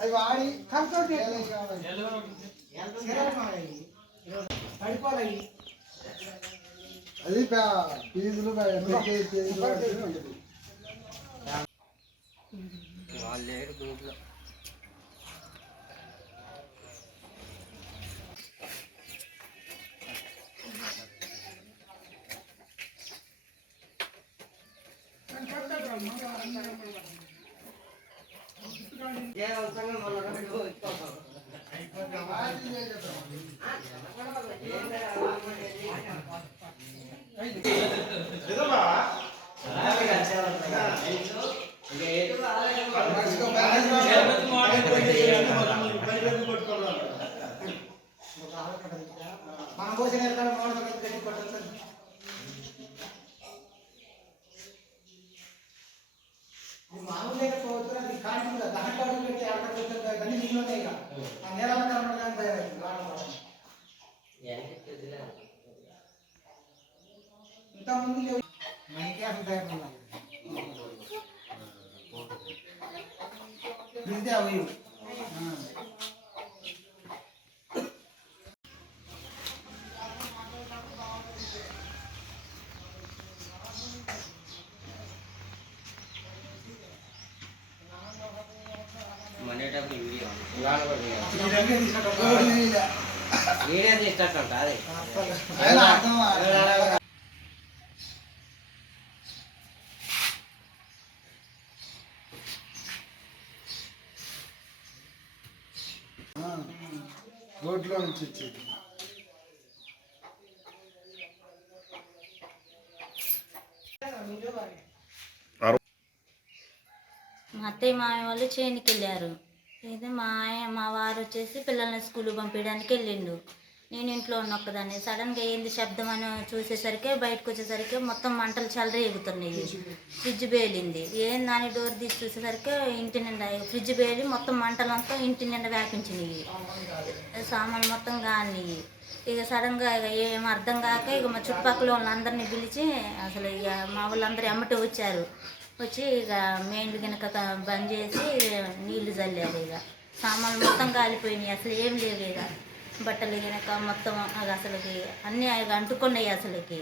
అది వాడి కంట్రోల్ అది ఫీజులు వాళ్ళు గ్రూప్లో మనం పోసిన మామూలుగా పోతున్నా అది కాంటి దాంట్లో పెట్టి అక్కడ కానీ నీళ్ళనే ఇక ఆ నేల ఇంత ముందు మనకే అభిప్రాయం ఇదే అవి వీడియో తీసేటట్టు అదే రోడ్లో నుంచి వచ్చేది మా అత్తయ్య మామయ్య వాళ్ళు చేనికి వెళ్ళారు. అయితే మా వారు వచ్చేసి పిల్లల్ని స్కూల్కి పంపించడానికి వెళ్ళిండు. నేను ఇంట్లో ఉన్న ఒక్కదాన్ని. సడన్గా ఏంది శబ్దం అని చూసేసరికి బయటకు వచ్చేసరికి మొత్తం మంటలు చెలరేగుతున్నాయి. ఫ్రిడ్జ్ పేలింది. ఏందని డోర్ తీసి చూసేసరికి ఇంటి నిండా ఫ్రిడ్జ్ పేలి మొత్తం మంటలంతా ఇంటి నిండా వ్యాపించినాయి. సామాన్లు మొత్తం కానివి. ఇక సడన్గా ఏం అర్థం కాక ఇక మా చుట్టుపక్కల వాళ్ళందరినీ పిలిచి అసలు ఇక మా వాళ్ళందరూ ఎమ్మటి వచ్చారు. వచ్చి ఇక మెయిన్ కనుక బంద్ చేసి నీళ్లు చల్లారు. ఇక సామాన్లు మొత్తం కాలిపోయినాయి. అసలు ఏం లేవు. ఇక బట్టలు కనుక మొత్తం అసలుకి అన్నీ అంటుకున్నాయి అసలుకి.